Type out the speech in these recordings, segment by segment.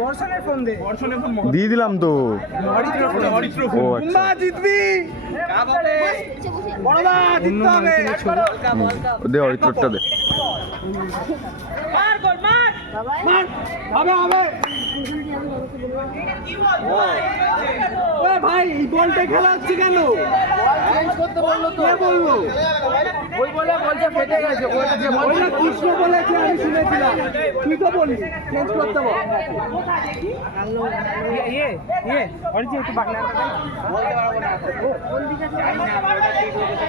বর্ষণের ফোন দে। দিয়ে দিলাম তো। ও আচ্ছা জিতবি বড়দা, জিততে হবে। দে অরিত্রটা দে। মার গোল, মার মার, হবে হবে। ওই ভাই এই বলটা খেলা হচ্ছে কেন? চেঞ্জ করতে বললো তো। কে বললো? ওই বলে বলছে ফেটে গেছে। ওইটা কৃষ্ণ বলেছে, আমি শুনেছিলাম। তুই তো বলিস চেঞ্জ করতে বল। ইয়ে অরিজিৎ একটু বাগনা বলতে পারবো না। কোন দিকে জানি না, ওটা ঠিক হয়েছে।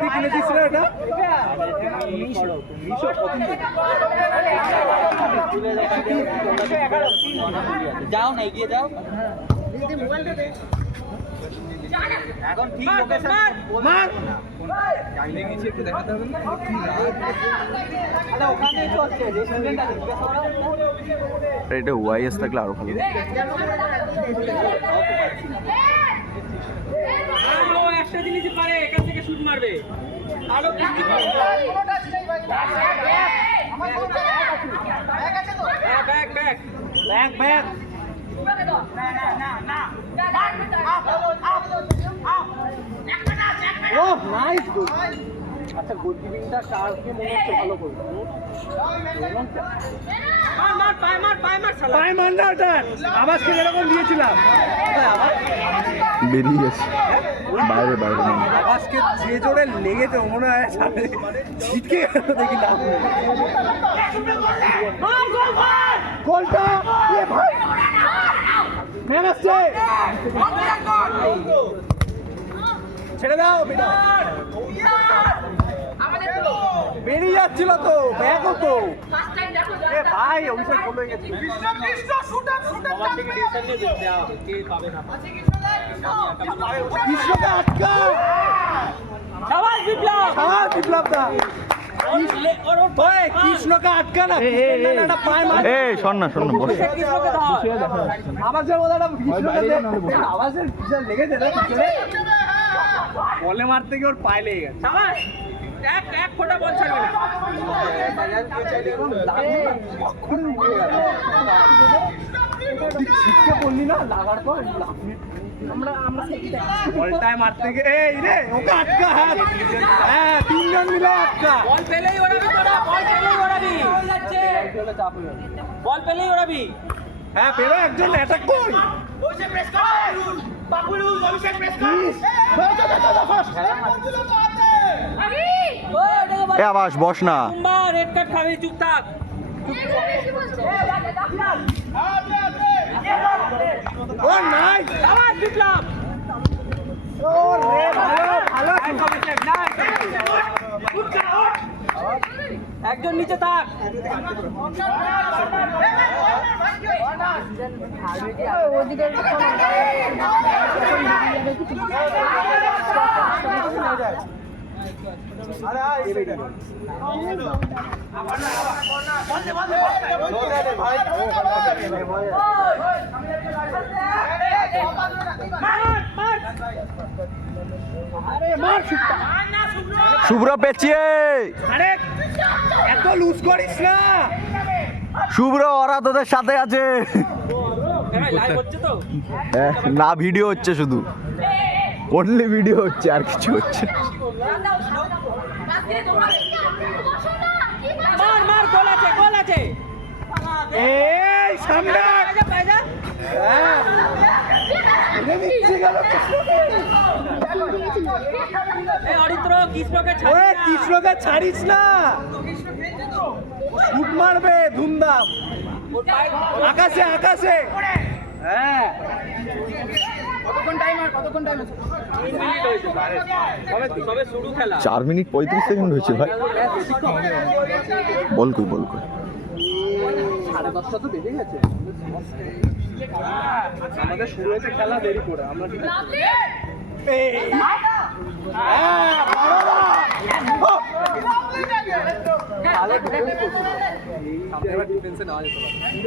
তুই কিনে দিস রে এটা? যাও না, এগিয়ে যাও। এখন ঠিক লোকেশন মার চাইলে কিছু একটু দেখাতে হবে না। আরে ওখানেই তো হচ্ছে যে স্টুডেন্টটা এটা ওয়াইএস থাকলে আরো ভালো। ও একটা জিনিস পারে, এখান থেকে শুট মারবে। আলো কি করে? Back back back back. Oh nice goal. আচ্ছা গোলকিপিংটা কারকে মনে হচ্ছে ভালো করবে। মার পায় মার পায় মার শালা। পায় মার না ওটা। আবাসকে এরকম দিয়েছিলাম। বেরিয়ে গেছে বাইরে বাইরে। আবাসকে যে জোরে লেগেছে মনে হয় সামনে ছিটকে গেল, দেখি না গোলটা। এ ভাই ম্যান আসছে, ছেড়ে দাও বেটা। বেরিয়ে যাচ্ছিল তো, ব্যাক হতো। এ ভাই অভিষেক বলে গেছে। কৃষ্ণকে আটকা। শাবাশ বিপ্লব। শাবাশ বিপ্লব দা। কৃষ্ণকে আটকা না। একটা পায় মার। এই শোন না বস। আবার যে বলাটা কৃষ্ণকে আবার যে লেগেছে না পিছনে, বলে মারতে গিয়ে ওর পায়ে লেগে গেছে। শাবাশ। এক ফোঁটা বল ছাড়বে না। ছিটকে পড়লি না লাগার পর বলটায় মারতে গিয়ে এই রে ওকে আটকা। হ্যাঁ তিনজন মিলে আটকা। বল পেলেই ওড়াবি তোরা, বল পেলেই ওড়াবি। বল পেলেই ওড়াবি। হ্যাঁ পেরো, একজন অ্যাটাক কর। এ আবাস বস না। রেড কার্ড খাবি, চুপ থাক। ও নাই শাবাশ বিপ্লব। ও রে ভালো ভালো। একজন নিচে থাক। শুভ্র পেঁচিয়ে। আরে এত লুজ করিস না। শুভ্র ওরা তোদের সাথে আছে। লাইভ হচ্ছে তো। না ভিডিও হচ্ছে, শুধু অনলি ভিডিও হচ্ছে, আর কিছু হচ্ছে। মার মার, গোল আছে গোল আছে। এই সামনে পায়দা। হ্যাঁ এটা নিচে গেল। এই অরিত্র কৃষ্ণকে ওরে ছাড়িস না। কৃষ্ণকে ছাড়িস না, শুট মারবে ধুমধাম আকাশে আকাশে। হ্যাঁ কতক্ষণ টাইম আছে? 3 মিনিট হয়েছে। সবে শুরু খেলা। 4 মিনিট 35 সেকেন্ড হয়েছে ভাই। বল কই 10:30 তো বেজে গেছে। আমাদের শুরু হয়েছে খেলা দেরি করে। আমরা ঠিক আছে।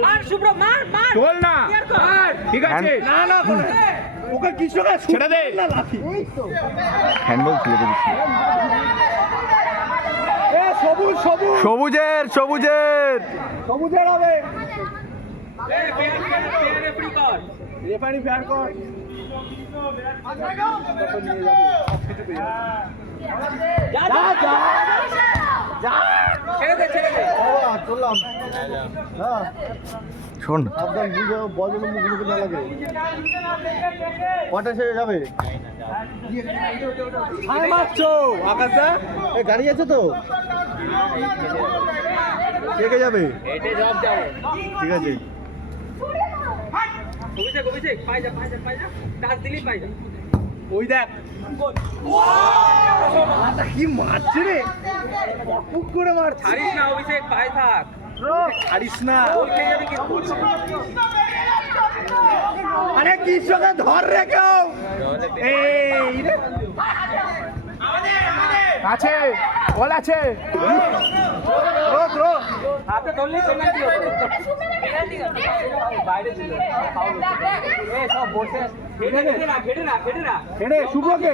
মার শুভ্র, মার মার। চল না, ঠিক আছে না না ওকে কৃষ্ণকে ছেড়ে দে না লাঠি। হ্যান্ডবল ছিল। এ সবুজ সবুজ সবুজের সবুজের সবুজের হবে রেফারি কর রেফারি ফেয়ার কর যা যা যা যা যা ছেড়ে দে চললাম হ্যাঁ শোন সাবধান বুঝো বল যেন মুখগুলোকে না লাগে কটা ছেড়ে যাবে হাই মারছো আকাশদা এই গাড়ি আছে তো কে যাবে এটে জব যাবে ঠিক আছে অভিষেক পাই যা টাচ দিলি পাই যা ওই দেখ কি মারছে রে পক করে মারছে ছাড়িস না অভিষেক পাই থাক ছাড়িস না গোল খেয়ে যাবে কিন্তু আরে কৃষ্ণকে ধর রে কেউ এই রে আছে বল আছে রো হাতে ধরলি পেনাল্টি হবে বাইরে ছিল এ সব বসে খেটে না হেডে শুভকে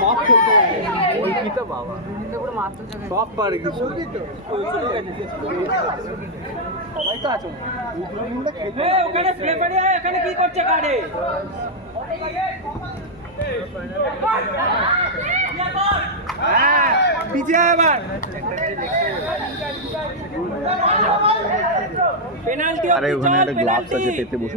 সব খেলতে পারে ওই কি তো বাবা সব পারে কি সবাই তো আছো এ ওখানে রেফারি এখানে কি করছে কারে হ্যাঁ পিছিয়ে এবার পেনাল্টি আরে ওখানে একটা গ্লাভস আছে পেতে বসে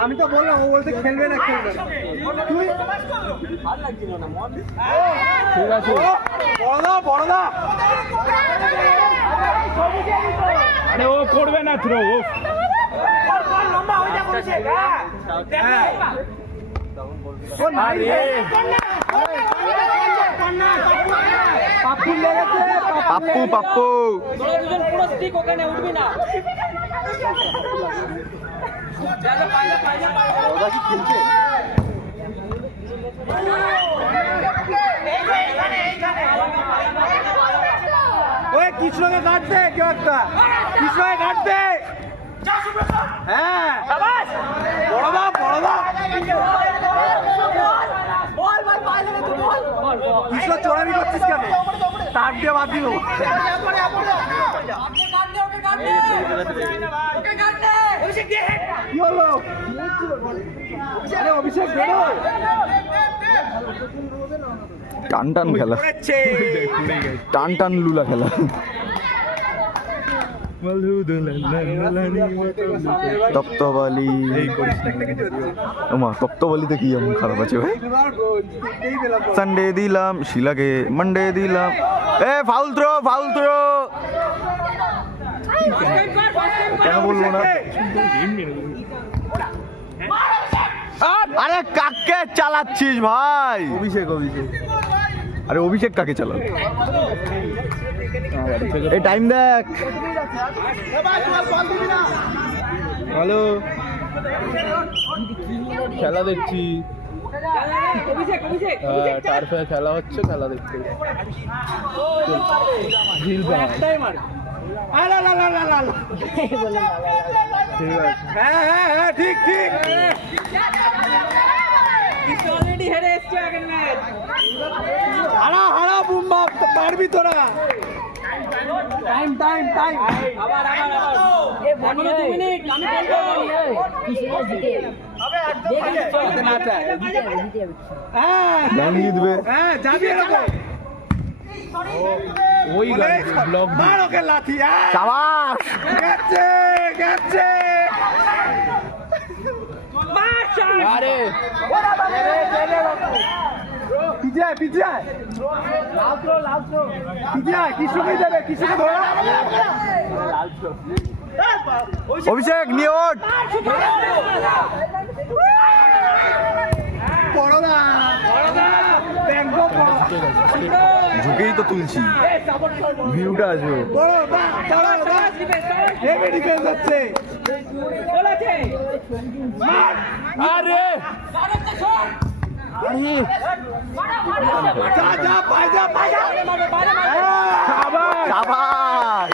আমি তো বললাম ও বলতে খেলবে না তুই ভালো লাগছিল না মন ঠিক আছে বড়দা আরে ও করবে না থ্রো ও পাপ্পু লেগেছে পাপ্পু পাপ্পু তোরা দুজন পুরো স্টিক ওখানে উঠবি না যা পাই যা বড়দা কি খেলছে ওই কৃষ্ণকে কাটবে কেউ একটা কৃষ্ণকে কাটবে হ্যাঁ বড়দা কৃষ্ণ চোরামি করছিস কেন তার দিয়ে বাদ দিল কি হলো আরে অভিষেক বেরো টান টান খেলা টান টান লুলা খেলা তপ্তবালি ওমা তপ্তবালিতে কি এমন খারাপ আছে ভাই সানডে দিলাম শিলাকে মানডে দিলাম এ ফাউল থ্রো কেন বলবো না আরে কাকে চালাচ্ছিস ভাই অভিষেক আরে অভিষেক কাকে চালাল এই টাইম দেখ হ্যালো খেলা দেখছি অভিষেক টার্ফে খেলা হচ্ছে খেলা দেখছি ঢিল পাওয়া হ্যাঁ ঠিক অলরেডি হেরে এসছে আগের ম্যাচ হারা বুম্বা পারবি তোরা টাইম আবার এখনো 2 মিনিট আমি হ্যাঁ জানিয়ে দিবে হ্যাঁ যাবি এরকম ওই ব্লক মার ওকে লাথি শাবাশ গেছে আরে পিছিয়ে কৃষ্ণকে যাবে কৃষ্ণকে ধরো অভিষেক নিয়ে ওঠ বড়দা ঝুঁকেই তো তুলছি ভিউটা আসবে হেভি ডিফেন্স হচ্ছে বলেছে আরে যা পাই যা শাবাশ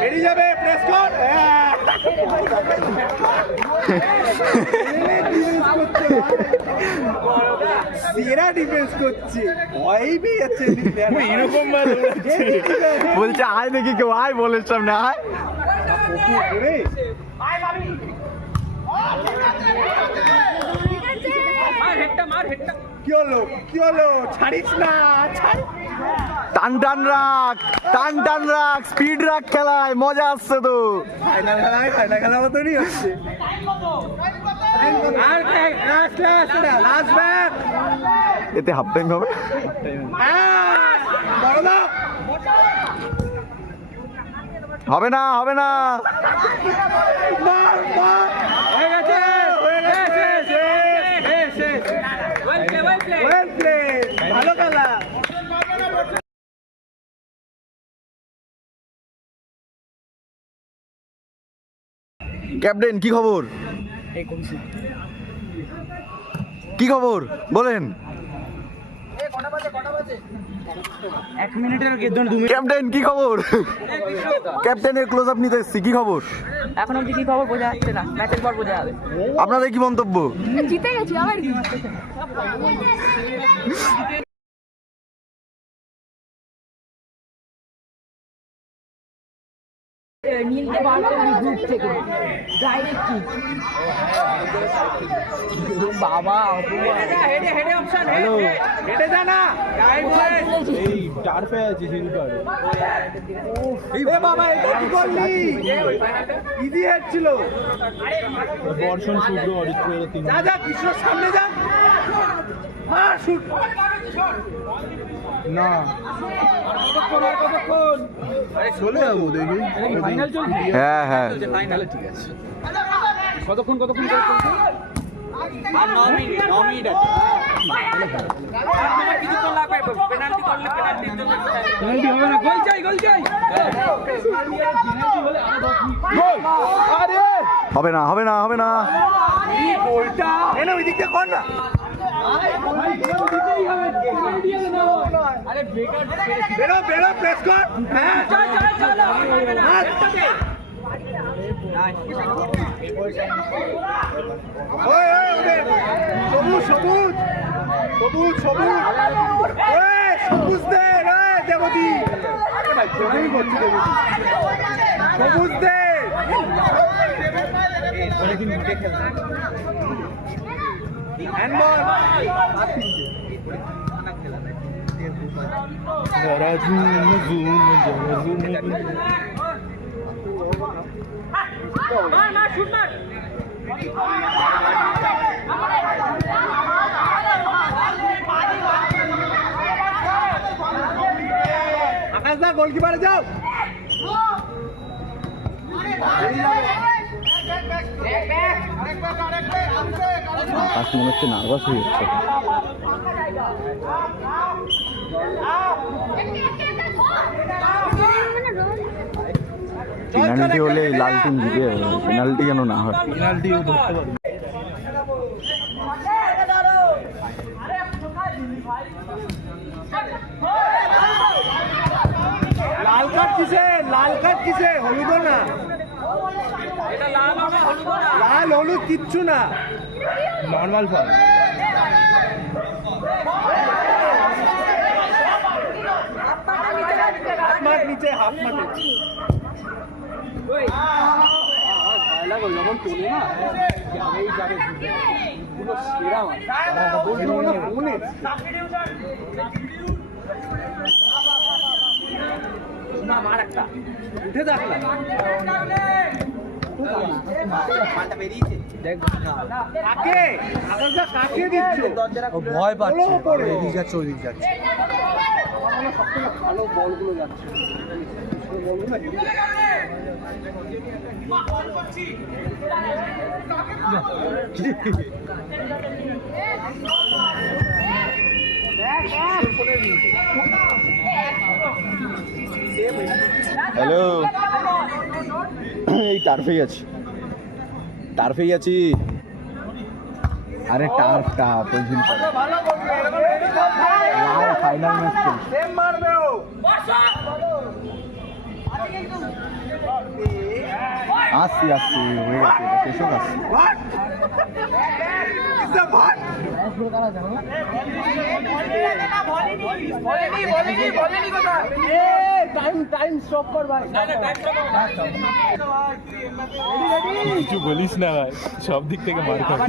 বেরিয়ে যাবে প্রেস কর সেরা ডিফেন্স করছে ভয়ই পেয়ে যাচ্ছে এরকম বলছে আয় দেখি কেউ আয় বলের সামনে আয় কি হলো ছাড়িস না ছাড় টান টান রাখ স্পিড রাখ খেলায় মজা আসছে তো ফাইনাল খেলা মতনই হচ্ছে লাস্ট ব্যাক এতে হাফ টাইম হবে হবে না হয়ে গেছে ভালো খেলা ক্যাপ্টেন কি খবর বলেন ক্যাপ্টেন কি খবর ক্যাপ্টেনের ক্লোজ আপ নিতে এসছি কি খবর এখন অব্দি কি খবর বোঝা যাচ্ছে না ম্যাচের পর বোঝা যাবে আপনাদের কি মন্তব্য জিতে গেছি আবার কি নীলকে বার করে গ্রুপ থেকে ডাইরেক্ট বাবা হেডে অপশন হেডে যা না এই টার্ফে আছে সিলভার এ বাবা এটা কি করলি ইজি হেড ছিল বর্ষণ সূর্য অরিত্র তিন যা কৃষ্ণর সামনে যা মার শুট না কতক্ষণ চলে যাবো দেখি ফাইনাল চলছে হ্যাঁ ফাইনালে ঠিক আছে কতক্ষণ করে চলছে আর 9 মিনিট আছে আর কিছুক্ষণ লাগবে পেনাল্টি করলে পেনাল্টির জন্য পেনাল্টি হবে না গোল চাই আরে হবে না এই গোলটা এনে ওই দিক দিয়ে কর না আরে বেরো প্রেস কর হ্যাঁ সবুজ দে দেবতী সবুজ দে হ্যান্ডবল মার শুট মার আকাশ দা গোলকিপারে যাও আকাশ মনে হচ্ছে নার্ভাস হয়ে যাচ্ছে পেনাল্টি হলে লাল টিম জিতে যাবে পেনাল্টি যেন না হয় পেনাল্টিও ধরতে পারবে লাল কার্ড কিসে হলুদ না এটা লাল হবে হলুদ না লাল হলুদ কিচ্ছু না নর্মাল ফল মাঠ নিচে হাফ মাঠে যখন তোলে না যাবেই যাবে পুরো সেরা মার একটা উঠে দেখলাম কাকে আকাশদা কাকে দিচ্ছ ভয় পাচ্ছে পড়ো। এদিক যাচ্ছে ওদিক যাচ্ছে সবথেকে ভালো বলগুলো যাচ্ছে বলগুলো হেভি হ্যালো এই টার্ফেই আছি আরে টার্ফ ওই দিন ভালো বলগুলো ফাইনাল ম্যাচ সেম মারবে ও আসছি হয়ে গেছে শেষ হোক আসছি টাইম স্টপ কর ভাই কিছু বলিস না ভাই, সব দিক থেকে মার খাবে।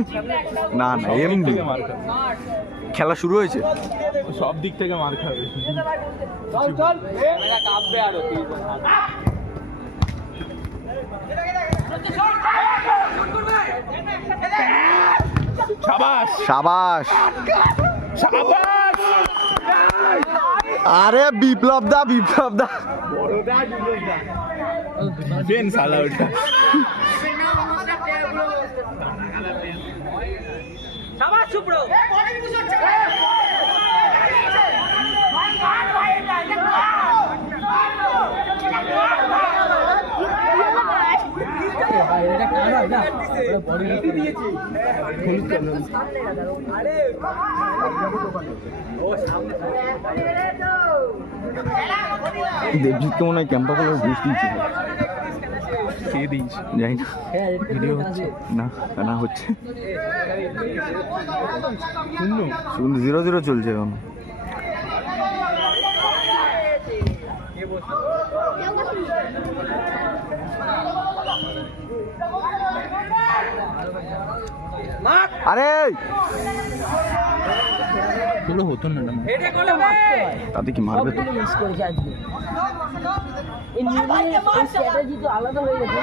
না এমনি মার খাবে, খেলা শুরু হয়েছে। সব দিক থেকে মার খাবে। চল চল কাঁপবে আরো শাবাশ সাবাস শাবাশ। আরে বিপ্লব দা বেন সালা ওটা। দেবজিৎকে মনে হয় ক্যাম্পা কলার ঘুষ দিয়েছে। খেয়ে দিস যাই না ভিডিও হচ্ছে না হচ্ছে শুনলু 0-0 চলছে এখন। আরে তোলো হতো না তাতে কি মারবে তো? মিস করেছে আজকে এই নিউজিল্যান্ডের স্ট্র্যাটেজি তো আলাদা হয়ে গেছে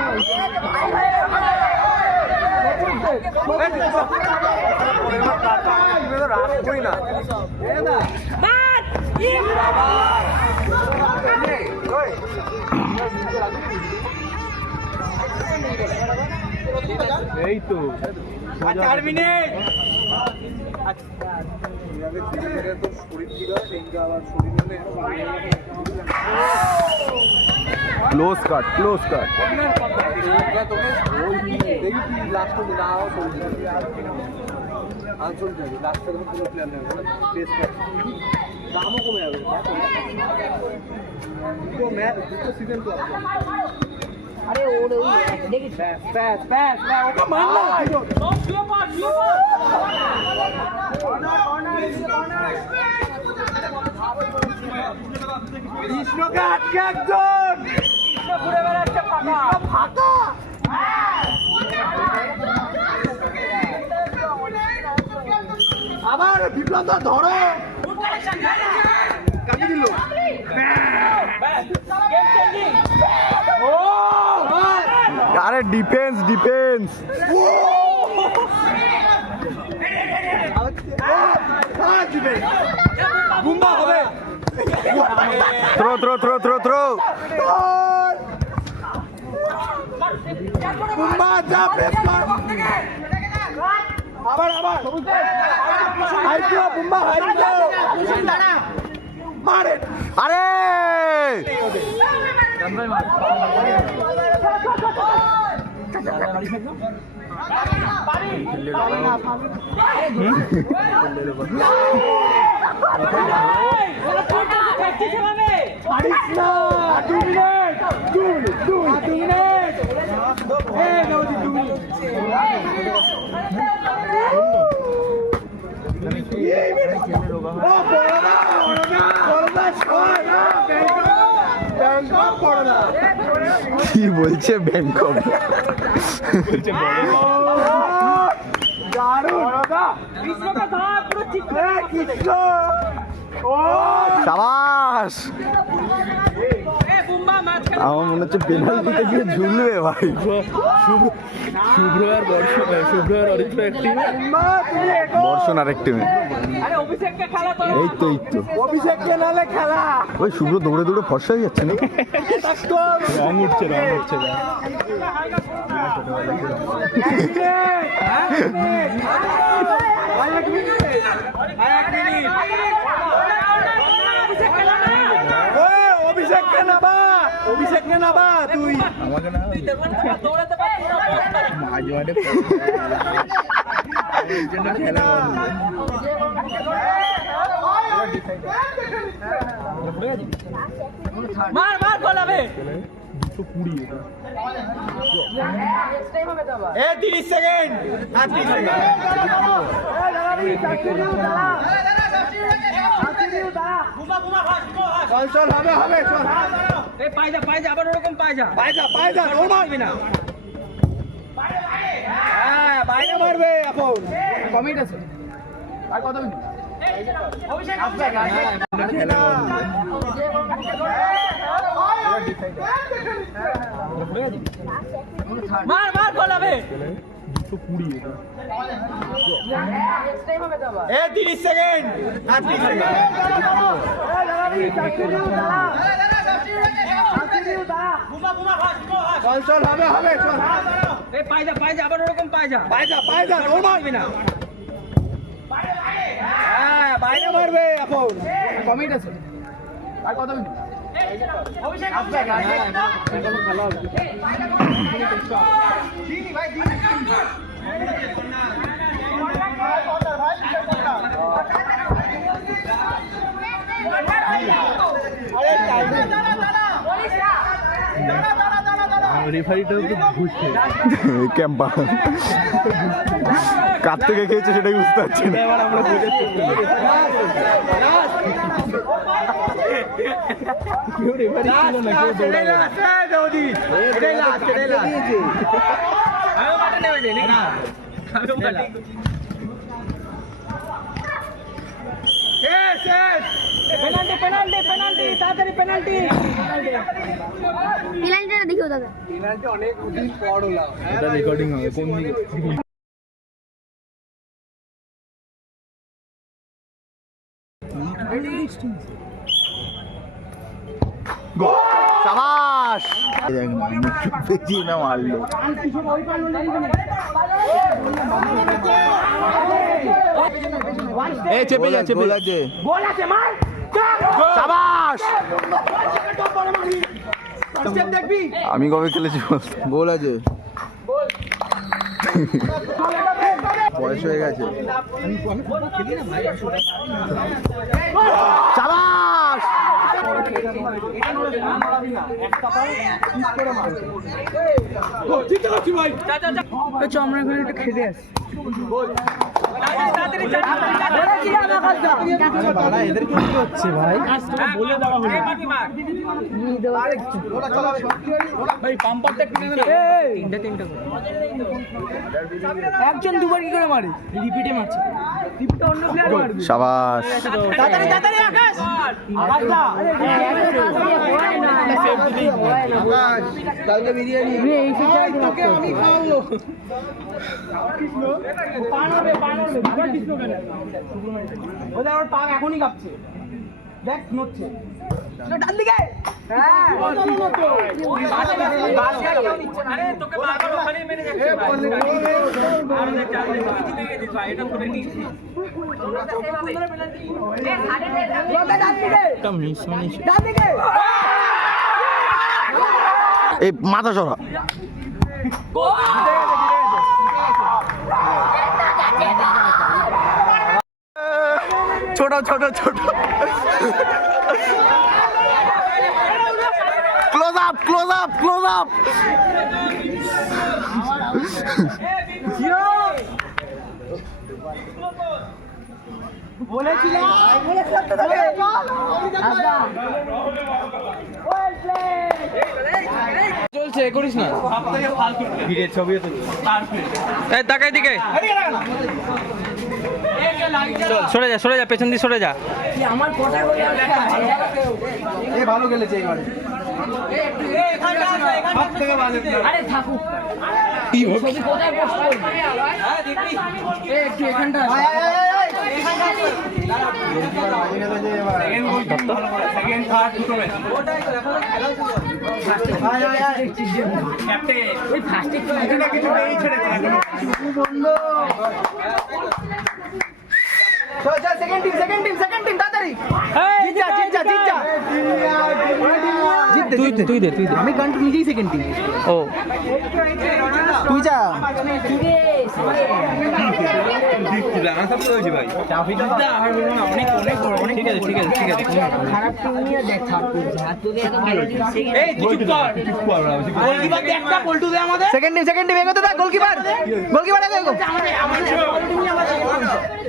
এই তো 4 মিনিট ক্লোজ কাট দামও কমে যাবে সিজন তো আরে ওর ওই দেখি ব্যাস ওকে মারলো কৃষ্ণকে আটকে একজন ঘুরে বেড়াচ্ছে ফাঁকা আবার বিপ্লব ধরো কাটি দিল আরে ডিফেন্স গুম্বা হবে থ্রো গুম্বা যা প্রেস কর আবার হাইজো গুম্বা হাইজো মারে আরে ছাড়িস না 2 মিনিট এই দাও 2 মিনিট কি বলছে ব্যাংকক? বলছে সাবাস। আমার মনে হচ্ছে পেনাল্টিতে গিয়ে ঝুলবে ভাই। শুভ্র আর অরিত্র এক টিমে, বর্ষণ আরেক টিমে। এই তো অভিষেককে নালে খেলা ওই শুভ্র দৌড়ে ফর্সা হয়ে যাচ্ছে না? রং উঠছে অভিষেককে নাবা তুই আমাকে না মাঝ মাঠে খেলা মার মার গোল হবে 220 এটা নেক্সট টাইম হবে তো আবার 30 সেকেন্ড আর 30 সেকেন্ড চল হবে চল এই পায়জা আবার ওরকম পায়জা পায়জা ওর মারবি না হ্যাঁ বাইরে মারবে এখন কমিট আছে আর কত মিনিট মার মার গোল হবে 220 এটা নেক্সট টাইম হবে তো আবার 30 সেকেন্ড আর 30 সেকেন্ড চল হবে চল এই পায়জা আবার ওরকম পায়জা পায়জা ওর মারবি না হ্যাঁ বাইরে মারবে এখন কমিট আছে আর কত মিনিট রেফারিটাও তো ঘুষছে ক্যাম্পা কার থেকে খেয়েছে সেটাই বুঝতে পারছি না কেউ রেফারি ছিল না কেউ দৌড়াবে পেনাল্টি তাড়াতাড়ি পেনাল্টি পেনাল্টিটা দেখিও দাদা অনেক দিন পর হলাম এটা রেকর্ডিং হবে কোন দিকে সাবাস বেশি না মারলো চেপে যা গোল আছে গোল আছে মার সাবাস দেখবি আমি কবে খেলেছি গোল আছে বয়স হয়ে গেছে সাবাস আমরা এখানে একটু খেতে আসি এদের কি হচ্ছে ভাই বলে দেওয়া হলো ভাই পাম্পারটা কিনে নেবে তিনটা একজন দুবার কি করে মারে রিপিটে মারছে রিপিটে অন্য প্লেয়ার মারবে সাবাস তাড়াতাড়ি আকাশ কালকে বিরিয়ানি এই তোকে আমি খাওয়াবো ওদের ওর পা এখনই কাঁপছে দেখ নড়ছে ডান দিকে হ্যাঁ আরে তোকে বারবার ওখানেই মেরে যাচ্ছে ডান দিকে এই মাথা সরা ছোট ছোট ছোট close up close up close up চলছে করিস না তাকাই দিকে সরে যা পেছন দিয়ে সরে যা আমার কথা এ ভালো খেলেছে এবারে আরে থাকুক কোথায় পোস্ট করবি একটু এখানটা সেকেন্ড টিম তাড়াতাড়ি তুই দে আমি কান্ট্রি নিজেই সেকেন্ড টিম ও তুই যা সেকেন্ড টিম এগোতে থাক গোলকিপার এগো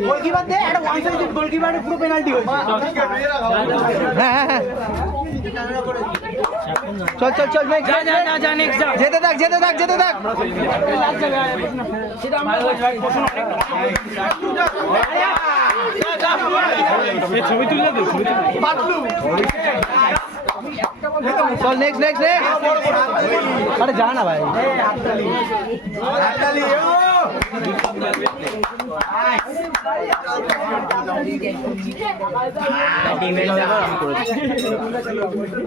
গোলকিপার দে একটা ওয়ান সাইড গোলকিপারের পুরো পেনাল্টি হয়েছে হ্যাঁ চল নেক্সট যেতে থাক ছবি তুললে তো চল নেক্সট আরে যা না ভাই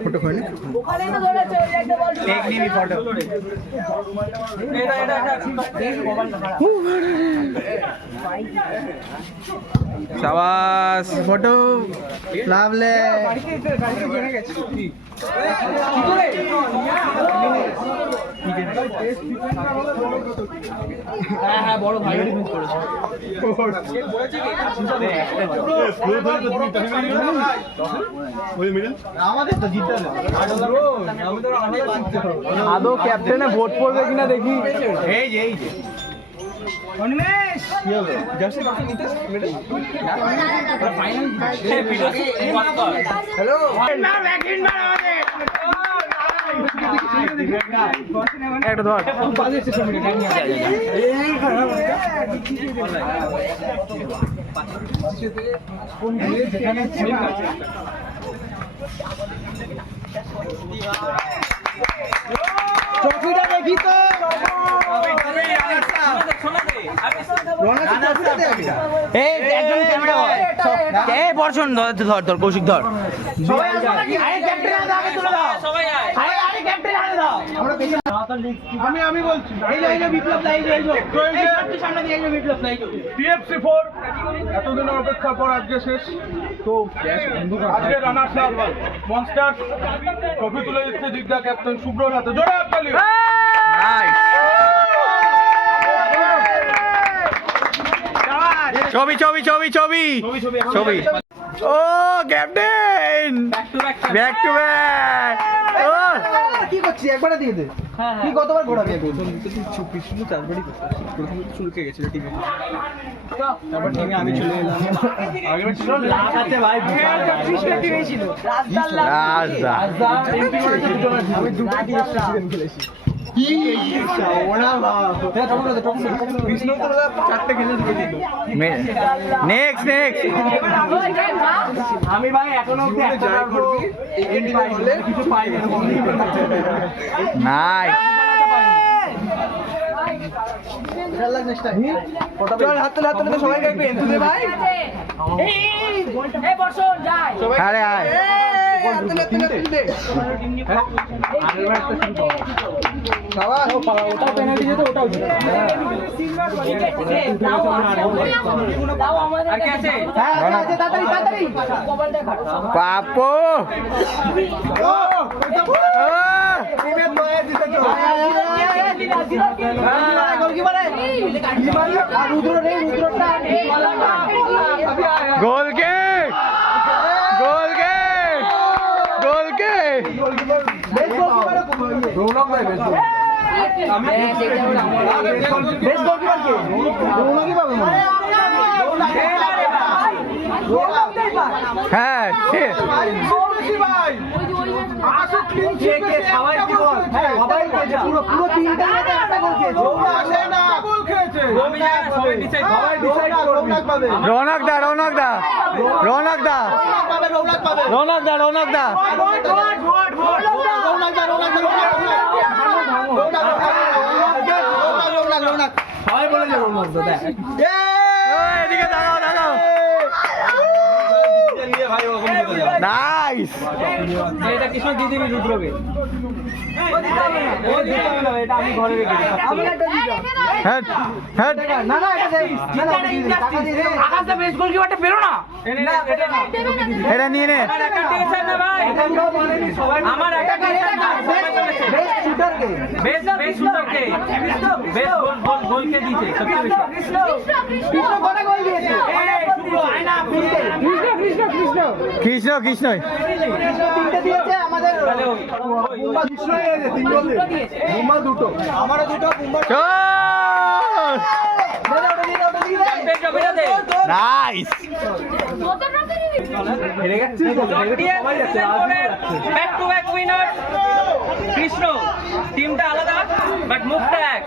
ফটো করে নে শাবাশ ফটো লাভলে হ্যাঁ বড় ভাই আদৌ ক্যাপ্টেনে ভোট পড়বে কিনা দেখি একটা ধর ট্রফিটা দেখি তো বর্ষণ ধর কৌশিক ধর আমি বলছি TFC4 এতদিনের অপেক্ষার পর আজকে শেষ তো আজকে রানার্স আপ মনস্টার ট্রফি তুলে দিচ্ছে দিগদা ক্যাপ্টেন শুভ্রর হাতে জোরে হাততালি ছবি ও ক্যাপ্টেন ব্যাক টু ব্যাক কি করছিস একবারে দিয়ে দে কি কতবার ঘোরাবি নেক্সট আমি ভাই এখনো কিছু পাইনি নাইস চল হাত তুলে সবাই দেখবে তুলে ভাই এই বর্ষণ যায় আরে আয় ওটা পেনাল্টি যেত ওটাও ছিল দাও আমাদের আর কি আছে তাড়াতাড়ি পাপু গোল কে রৌনক ভাই বেশ গোলকিপার কে রৌনকই পাবে মনে হ্যাঁ পুরো তিনটা একটা গোল খেয়েছে রৌনক দা সবাই বলে যে রৌনক দা দেখ এদিকে দাঁড়াও নাইস নাইস এটা কৃষ্ণ দিয়ে দিবি রুদ্রকে ও দিতে হবে না এটা আমি ঘরে রেখে দিই আমি একটা দিয়ে দাও। হেড হেড না না এটা দে না না দিয়ে দে, টাকা দিয়ে দে। আকাশটা বেশ গোলকিপারটা পেরো না এটা না এটা নিয়ে নে আমার একটা টেনশন না ভাই এখানটাও মানেনি সবাই আমার একটা টেনশন না সবাই চলেছে বেস্ট শুটার কে বেশ বেশ সুন্দর কে বেশ গোল কে দিতে সবচেয়ে বেশি কৃষ্ণ কটা গোল দিয়েছে কৃষ্ণ কৃষ্ণই কৃষ্ণ তিনটে দিয়েছে আমাদের তাহলে বুম্বা কৃষ্ণই এনেছে, তিন গোল দিয়েছে। বুম্বা দুটো। আমারও দুটো, বুম্বা চল চ্যাম্পিয়ন ট্রফিটা দে নাইস হেরে গেছিস তো? Back to back winner Krishna টিমটা আলাদা বাট মুভটা এক